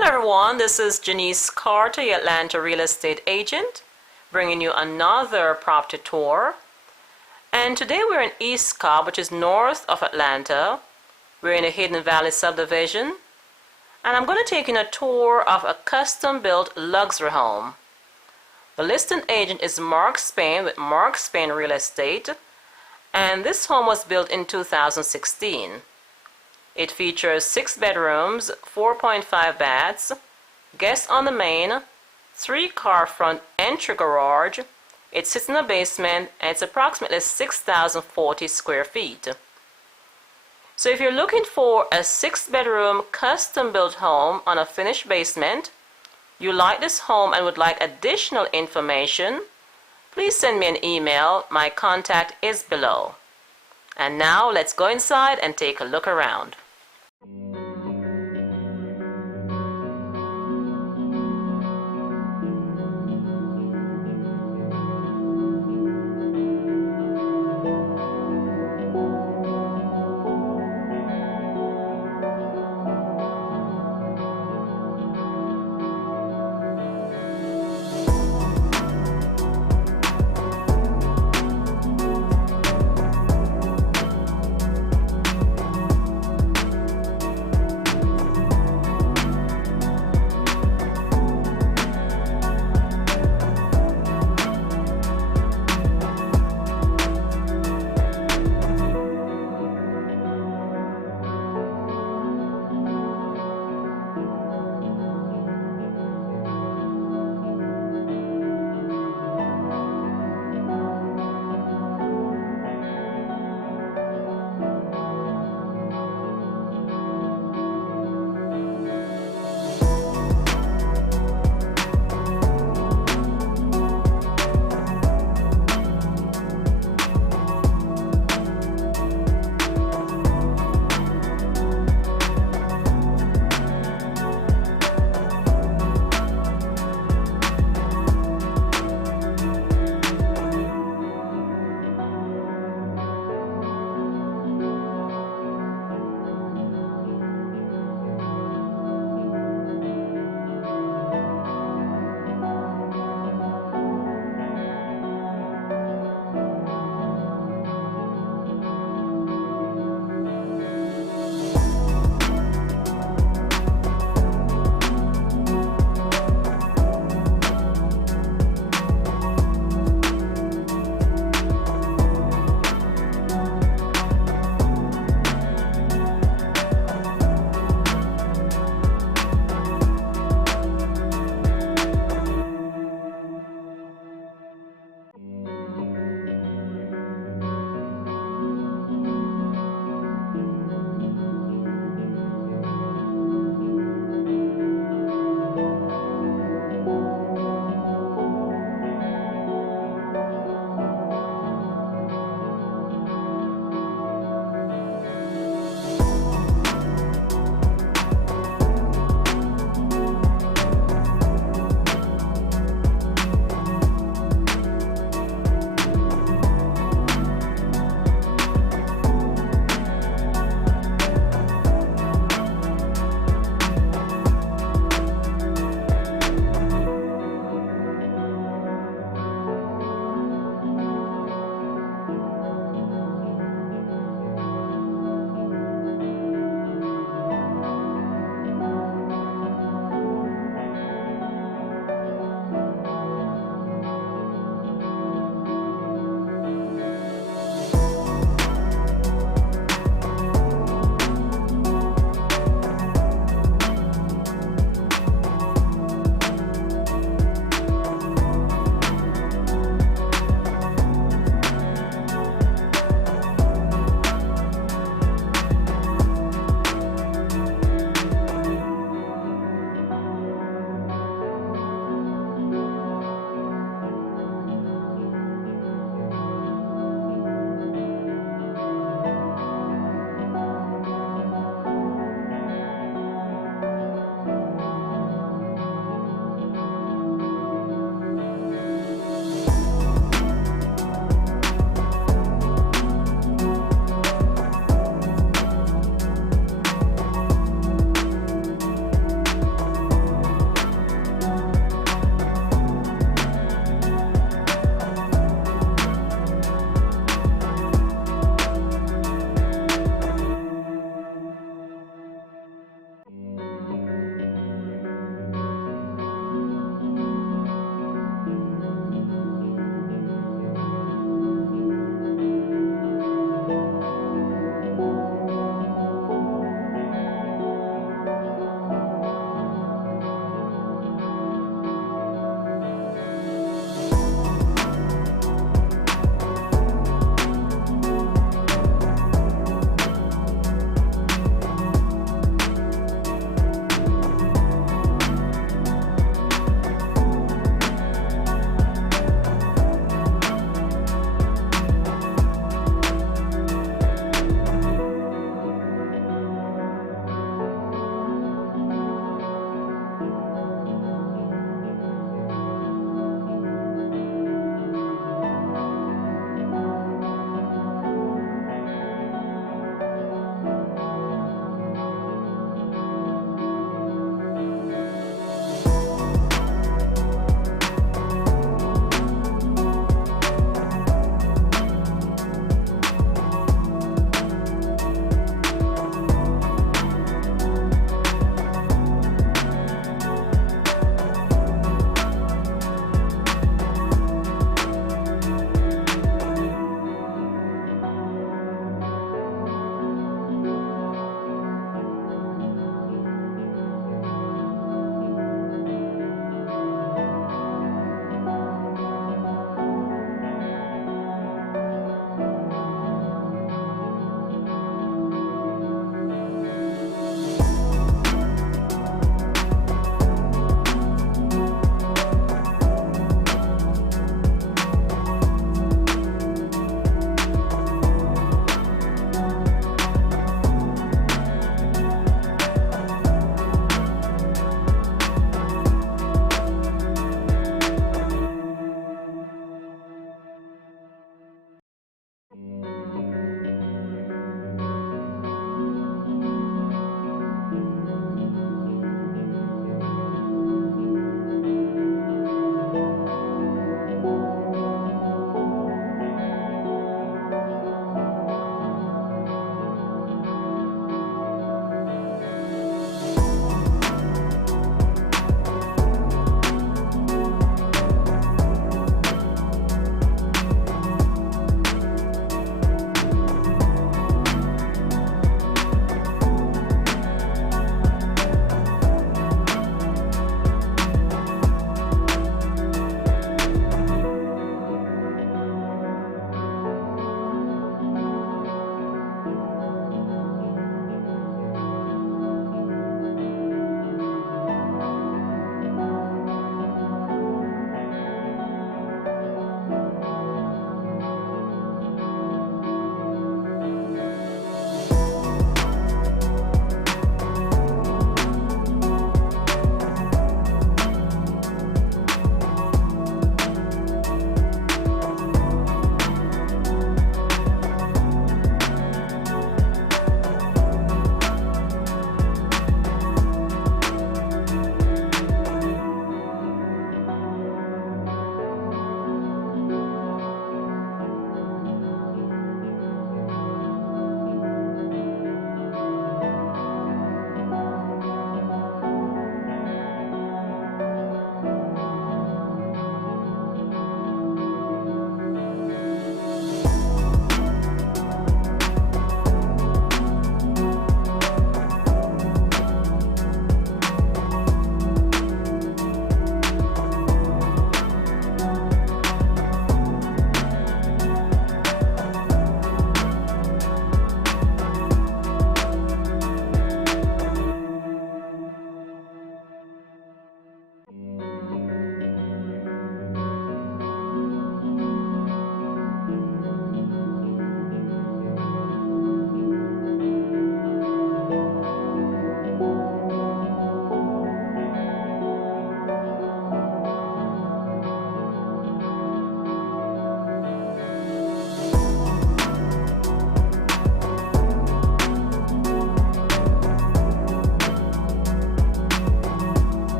Hello everyone, this is Janice Carter, your Atlanta real estate agent, bringing you another property tour. And today we're in East Cobb, which is north of Atlanta. We're in the Hidden Valley subdivision. And I'm going to take you on a tour of a custom-built luxury home. The listing agent is Mark Spain with Mark Spain Real Estate. And this home was built in 2016. It features 6 bedrooms, 4.5 baths, guests on the main, 3-car front entry garage. It sits in a basement and it's approximately 6,040 square feet. So if you're looking for a 6-bedroom custom-built home on a finished basement, you like this home and would like additional information, please send me an email. My contact is below. And now let's go inside and take a look around.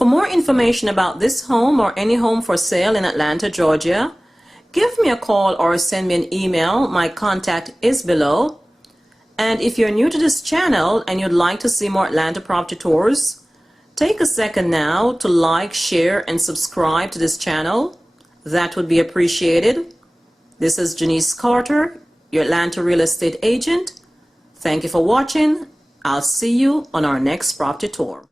For more information about this home or any home for sale in Atlanta, Georgia, give me a call or send me an email. My contact is below. And if you're new to this channel and you'd like to see more Atlanta property tours, take a second now to like, share, and subscribe to this channel. That would be appreciated. This is Janice Carter, your Atlanta real estate agent. Thank you for watching. I'll see you on our next property tour.